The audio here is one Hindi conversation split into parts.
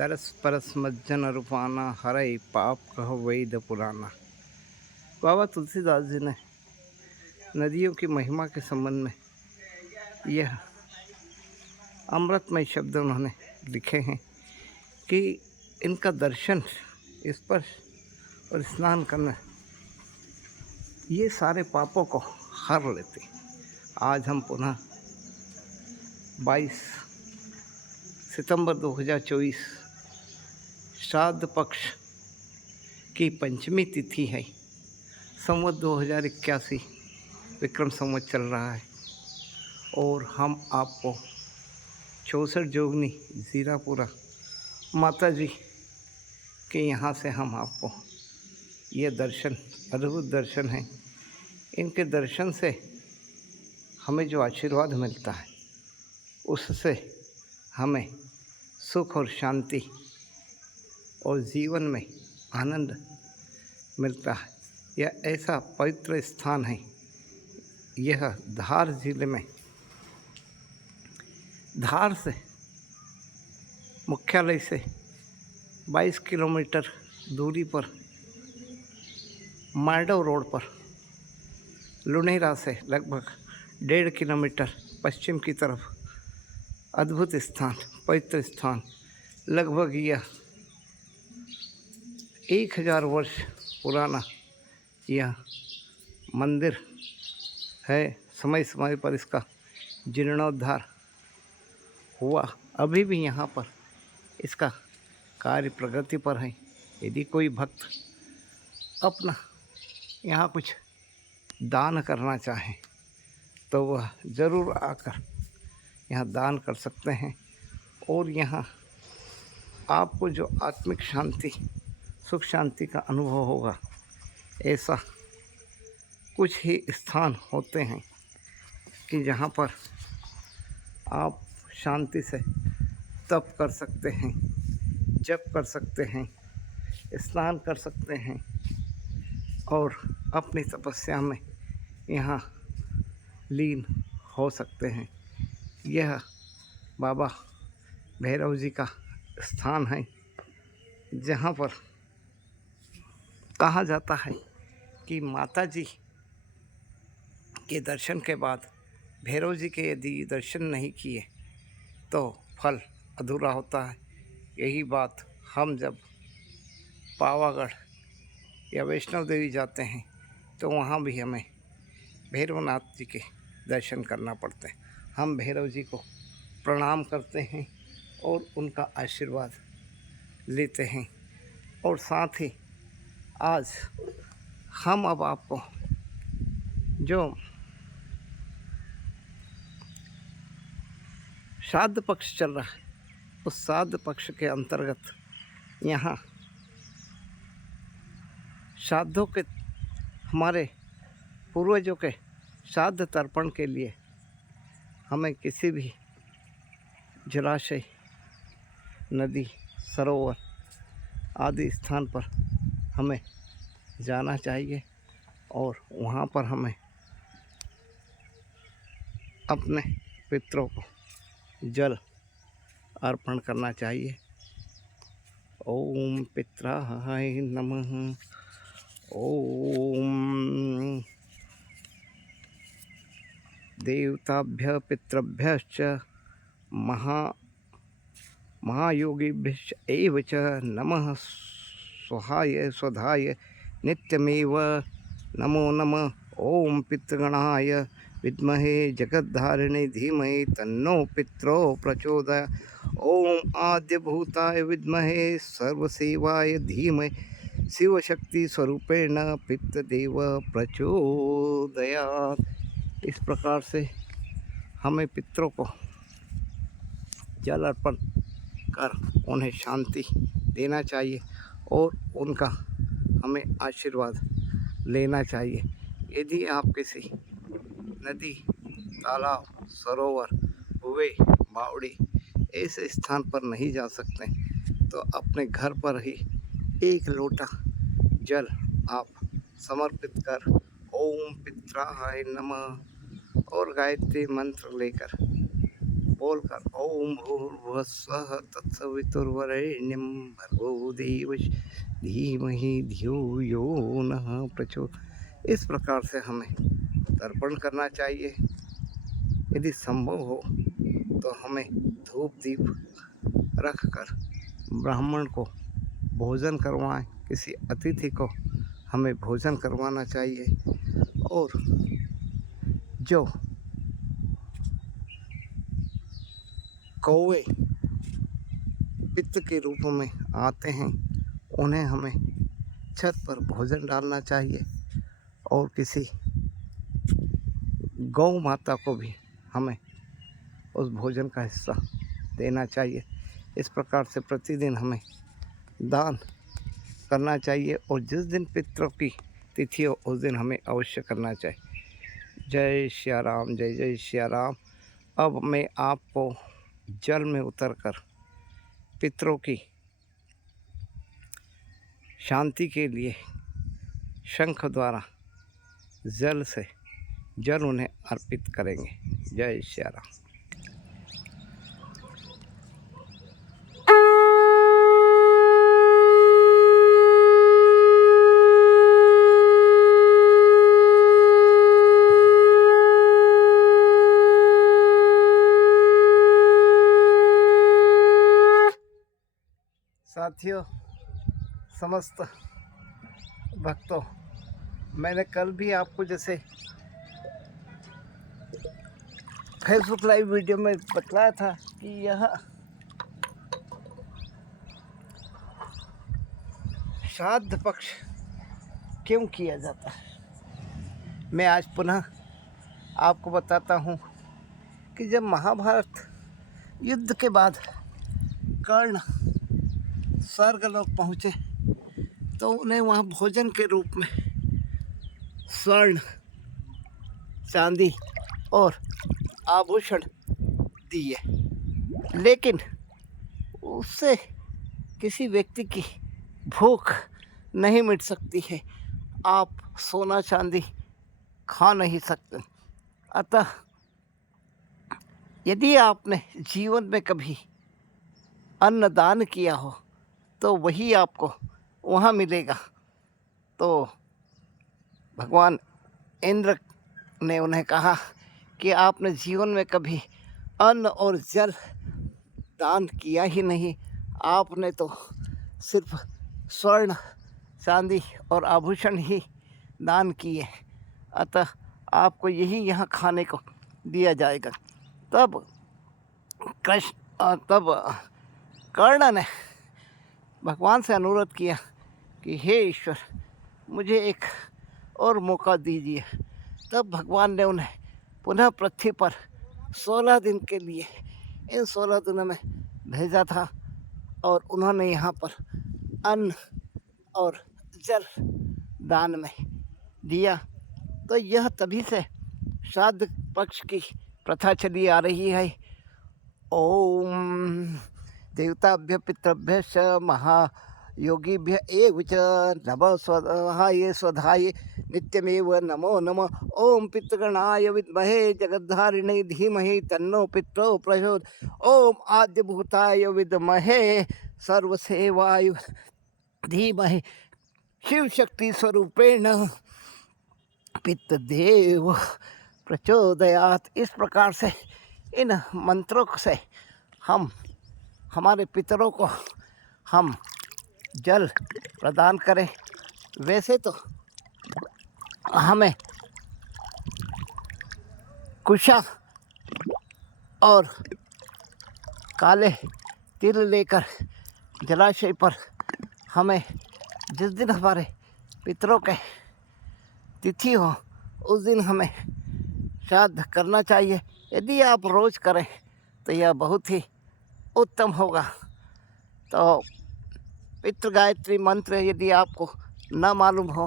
दरस परस मज्जन रूपाना हरई पाप कह वैद पुराना। बाबा तुलसीदास जी ने नदियों की महिमा के संबंध में यह अमृतमय शब्द उन्होंने लिखे हैं कि इनका दर्शन, स्पर्श और स्नान करना ये सारे पापों को हर लेते। आज हम पुनः 22 सितंबर 2024 श्राद्ध पक्ष की पंचमी तिथि है। संवत 2081 विक्रम संवत चल रहा है और हम आपको 64 जोगनी ज़ीरापुरा माता जी के यहाँ से हम आपको ये दर्शन, अद्भुत दर्शन है। इनके दर्शन से हमें जो आशीर्वाद मिलता है उससे हमें सुख और शांति और जीवन में आनंद मिलता है। यह ऐसा पवित्र स्थान है। यह धार जिले में, धार से मुख्यालय से 22 किलोमीटर दूरी पर मार्डव रोड पर लुनेरा से लगभग 1.5 किलोमीटर पश्चिम की तरफ अद्भुत स्थान, पवित्र स्थान। लगभग यह 1000 वर्ष पुराना यह मंदिर है। समय समय पर इसका जीर्णोद्धार हुआ। अभी भी यहाँ पर इसका कार्य प्रगति पर है। यदि कोई भक्त अपना यहाँ कुछ दान करना चाहे तो वह ज़रूर आकर यहाँ दान कर सकते हैं। और यहाँ आपको जो आत्मिक शांति, सुख शांति का अनुभव होगा, ऐसा कुछ ही स्थान होते हैं कि जहाँ पर आप शांति से तप कर सकते हैं, जप कर सकते हैं, स्नान कर सकते हैं और अपनी तपस्या में यहाँ लीन हो सकते हैं। यह बाबा भैरव जी का स्थान है, जहाँ पर कहा जाता है कि माता जी के दर्शन के बाद भैरव जी के यदि दर्शन नहीं किए तो फल अधूरा होता है। यही बात हम जब पावागढ़ या वैष्णो देवी जाते हैं तो वहाँ भी हमें भैरवनाथ जी के दर्शन करना पड़ते हैं। हम भैरव जी को प्रणाम करते हैं और उनका आशीर्वाद लेते हैं। और साथ ही आज हम अब आपको जो श्राद्ध पक्ष चल रहा है उस श्राद्ध पक्ष के अंतर्गत यहाँ श्राद्धों के, हमारे पूर्वजों के श्राद्ध तर्पण के लिए हमें किसी भी जलाशय, नदी, सरोवर आदि स्थान पर हमें जाना चाहिए और वहाँ पर हमें अपने पितरों को जल अर्पण करना चाहिए। ओम पित्राय नमः। ओम देवताभ्य पितृभ्यश्च महायोगिभ्यश्च एव च नमः स्वाहाय स्वधाय नित्यमेव नमो नमः। ओम पितृगणाय विद्महे जगद्धारिणे धीमहि तन्नो पितरो प्रचोदयात्। ओम आद्यभूताय विद्महे सर्वसेवाय धीमहि शिवशक्ति स्वरूपेण पितृदेव प्रचोदयात्। इस प्रकार से हमें पितरों को जल अर्पण कर उन्हें शांति देना चाहिए और उनका हमें आशीर्वाद लेना चाहिए। यदि आप किसी नदी, तालाब, सरोवर, कुएं, बावड़ी ऐसे स्थान पर नहीं जा सकते तो अपने घर पर ही 1 लोटा जल आप समर्पित कर ओम पित्राय नमः और गायत्री मंत्र लेकर बोलकर ओम भूर्भुवस्सुवः तत्सवितुर्वरेण्यं भर्गो देवस्य धीमहि धियो यो नः प्रचोदयात्। इस प्रकार से हमें तर्पण करना चाहिए। यदि संभव हो तो हमें धूप दीप रख कर ब्राह्मण को भोजन करवाएं, किसी अतिथि को हमें भोजन करवाना चाहिए। और जो कौवे पित्त के रूप में आते हैं उन्हें हमें छत पर भोजन डालना चाहिए। और किसी गौ माता को भी हमें उस भोजन का हिस्सा देना चाहिए। इस प्रकार से प्रतिदिन हमें दान करना चाहिए और जिस दिन पितरों की तिथि हो उस दिन हमें अवश्य करना चाहिए। जय श्री राम, जय जय श्री राम। अब मैं आपको जल में उतरकर पितरों की शांति के लिए शंख द्वारा जल उन्हें अर्पित करेंगे। जय श्री राम। साथियों, समस्त भक्तों, मैंने कल भी आपको जैसे फेसबुक लाइव वीडियो में बतलाया था कि यह श्राद्ध पक्ष क्यों किया जाता है। मैं आज पुनः आपको बताता हूँ कि जब महाभारत युद्ध के बाद कर्ण स्वर्गलोक पहुँचे तो उन्हें वहाँ भोजन के रूप में स्वर्ण, चांदी और आभूषण दिए, लेकिन उससे किसी व्यक्ति की भूख नहीं मिट सकती है। आप सोना चांदी खा नहीं सकते। अतः यदि आपने जीवन में कभी अन्नदान किया हो तो वही आपको वहाँ मिलेगा। तो भगवान इंद्र ने उन्हें कहा कि आपने जीवन में कभी अन्न और जल दान किया ही नहीं, आपने तो सिर्फ स्वर्ण, चांदी और आभूषण ही दान किए, अतः आपको यही यहाँ खाने को दिया जाएगा। तब कर्ण ने भगवान से अनुरोध किया कि हे ईश्वर, मुझे एक और मौका दीजिए। तब भगवान ने उन्हें पुनः पृथ्वी पर 16 दिन के लिए इन 16 दिनों में भेजा था और उन्होंने यहाँ पर अन्न और जल दान में दिया। तो यह तभी से श्राद्ध पक्ष की प्रथा चली आ रही है। ओम देवताभ्य पितृभ्य महायोगिभ्य एव च नमः स्वधाय स्वधाय नित्यमेव नमो नमः। ओम पितृगणाय विद्महे जगद्धारिणे धीमहि तन्नो पितरो प्रचोदयात्। ओम आद्यभूताय विद्महे सर्वसेवाय धीमहि शिव शक्ति स्वरूपेण पितृदेव प्रचोदयात्। इस प्रकार से इन मंत्रों से हम हमारे पितरों को हम जल प्रदान करें। वैसे तो हमें कुशा और काले तिल लेकर जलाशय पर हमें जिस दिन हमारे पितरों के तिथि हो उस दिन हमें श्राद्ध करना चाहिए। यदि आप रोज़ करें तो यह बहुत ही उत्तम होगा। तो पितृ गायत्री मंत्र यदि आपको न मालूम हो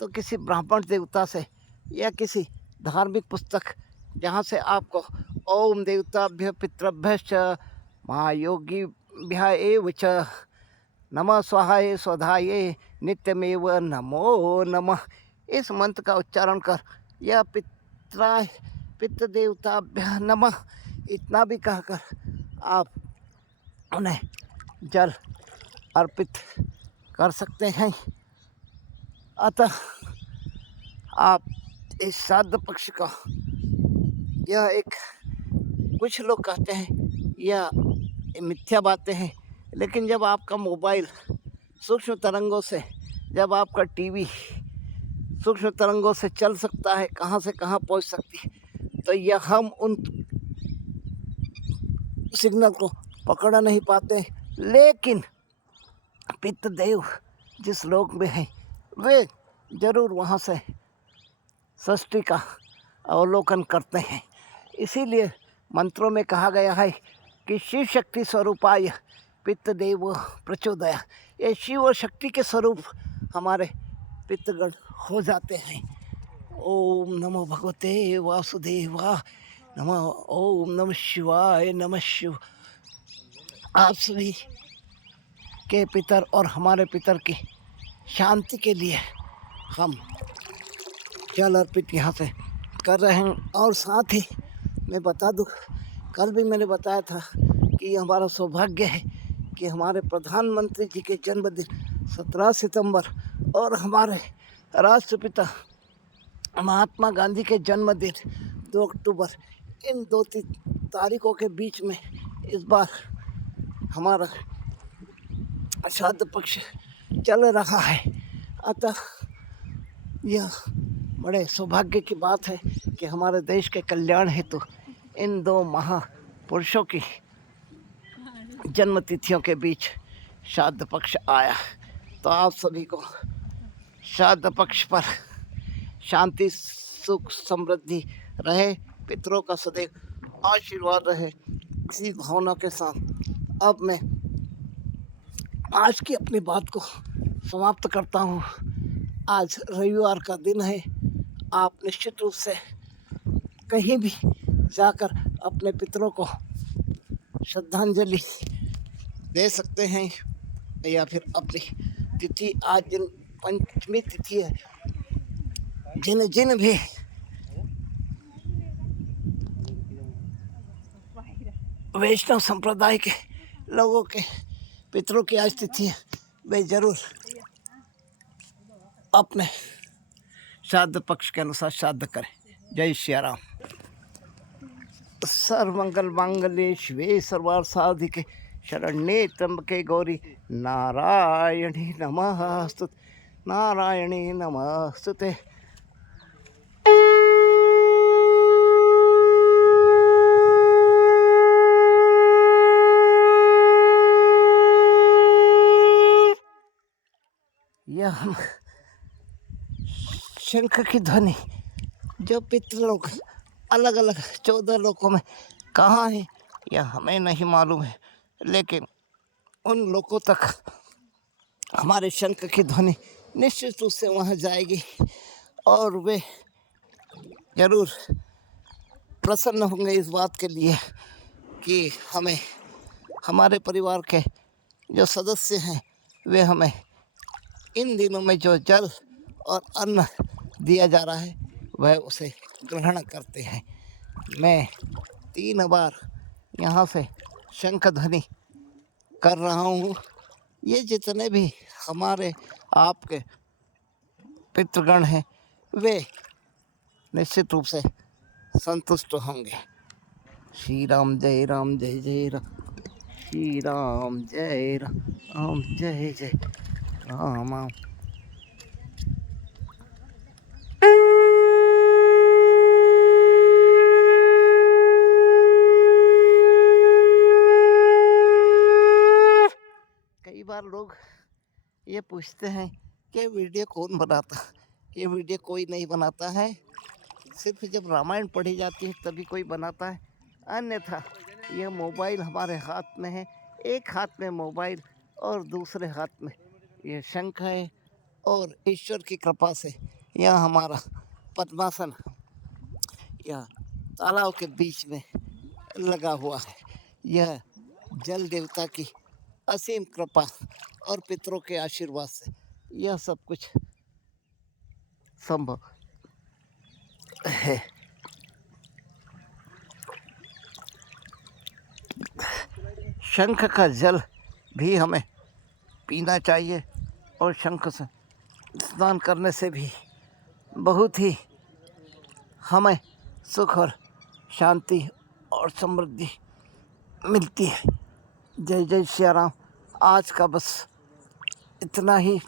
तो किसी ब्राह्मण देवता से या किसी धार्मिक पुस्तक जहाँ से आपको ओम देवताभ्य पितृभ्यश्च महायोगिभ्यः एव च नमः स्वाहाय स्वधाय नित्यमेव नमो नमः, इस मंत्र का उच्चारण कर या पितृदेवताभ्यः नमः इतना भी कहकर आप उन्हें जल अर्पित कर सकते हैं। अतः आप इस श्राद्ध पक्ष का, यह एक, कुछ लोग कहते हैं यह मिथ्या बातें हैं, लेकिन जब आपका मोबाइल सूक्ष्म तरंगों से, जब आपका टीवी सूक्ष्म तरंगों से चल सकता है, कहाँ से कहाँ पहुँच सकती है, तो यह हम उन सिग्नल को पकड़ नहीं पाते। लेकिन पितृदेव जिस लोक में है वे जरूर वहाँ से सृष्टि का अवलोकन करते हैं। इसीलिए मंत्रों में कहा गया है कि शिव शक्ति स्वरूपाय पितृदेव प्रचोदया। ये शिव और शक्ति के स्वरूप हमारे पितृगण हो जाते हैं। ओम नमो भगवते वासुदेवा नमः। ओम नमः शिवाय नमः शिव। आप सभी के पितर और हमारे पितर की शांति के लिए हम जल अर्पित यहाँ से कर रहे हैं। और साथ ही मैं बता दूँ, कल भी मैंने बताया था कि ये हमारा सौभाग्य है कि हमारे प्रधानमंत्री जी के जन्मदिन 17 सितंबर और हमारे राष्ट्रपिता महात्मा गांधी के जन्मदिन 2 अक्टूबर, इन 2 तारीखों के बीच में इस बार हमारा श्राद्ध पक्ष चल रहा है। अतः यह बड़े सौभाग्य की बात है कि हमारे देश के कल्याण हेतु इन 2 महापुरुषों की जन्मतिथियों के बीच श्राद्ध पक्ष आया। तो आप सभी को श्राद्ध पक्ष पर शांति, सुख, समृद्धि रहे, पितरों का सदैव आशीर्वाद रहे, इसी भावना के साथ अब मैं आज की अपनी बात को समाप्त करता हूँ। आज रविवार का दिन है। आप निश्चित रूप से कहीं भी जाकर अपने पितरों को श्रद्धांजलि दे सकते हैं, या फिर अपनी तिथि, आज जिन पंचमी तिथि है, जिन जिन भी वैष्णव संप्रदाय के लोगों के पितरों की आज तिथि है, वे जरूर अपने श्राद्ध पक्ष के अनुसार श्राद्ध करें। जय श्री राम। सर्वमंगल मांगल्ये शिवे सर्वार्थ साधिके शरण्ये त्र्यंबके गौरी नारायणी नमस्तुते, नारायणी नमस्तुते। यह शंख की ध्वनि जो पितृलोक अलग अलग 14 लोकों में कहाँ है यह हमें नहीं मालूम है, लेकिन उन लोगों तक हमारे शंख की ध्वनि निश्चित रूप से वहाँ जाएगी और वे जरूर प्रसन्न होंगे इस बात के लिए कि हमें, हमारे परिवार के जो सदस्य हैं, वे हमें इन दिनों में जो जल और अन्न दिया जा रहा है वह उसे ग्रहण करते हैं। मैं 3 बार यहाँ से शंख ध्वनि कर रहा हूँ। ये जितने भी हमारे आपके पितृगण हैं वे निश्चित रूप से संतुष्ट होंगे। श्री राम जय राम जय जय राम, श्री राम जय राम जय जय राम। कई बार लोग ये पूछते हैं कि वीडियो कौन बनाता। ये वीडियो कोई नहीं बनाता है, सिर्फ जब रामायण पढ़ी जाती है तभी कोई बनाता है, अन्यथा यह मोबाइल हमारे हाथ में है। एक हाथ में मोबाइल और दूसरे हाथ में यह शंख है, और ईश्वर की कृपा से यह हमारा पद्मासन यह तालाब के बीच में लगा हुआ है। यह जल देवता की असीम कृपा और पितरों के आशीर्वाद से यह सब कुछ संभव है। शंख का जल भी हमें पीना चाहिए और शंख से स्नान करने से भी बहुत ही हमें सुख और शांति और समृद्धि मिलती है। जय जय श्री राम। आज का बस इतना ही।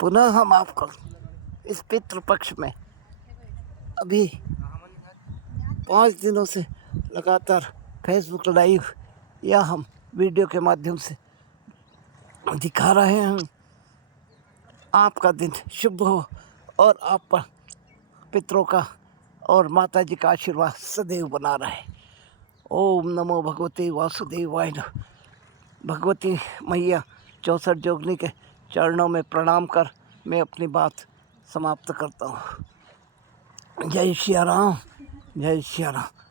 पुनः हम आपको इस पितृपक्ष में अभी 5 दिनों से लगातार फेसबुक लाइव या हम वीडियो के माध्यम से दिखा रहे हैं। आपका दिन शुभ हो और आप पर पितरों का और माता जी का आशीर्वाद सदैव बना रहे। ओम नमो भगवते वासुदेवाय नमः। भगवती मैया 64 जोगनी के चरणों में प्रणाम कर मैं अपनी बात समाप्त करता हूँ। जय श्री राम, जय श्री राम।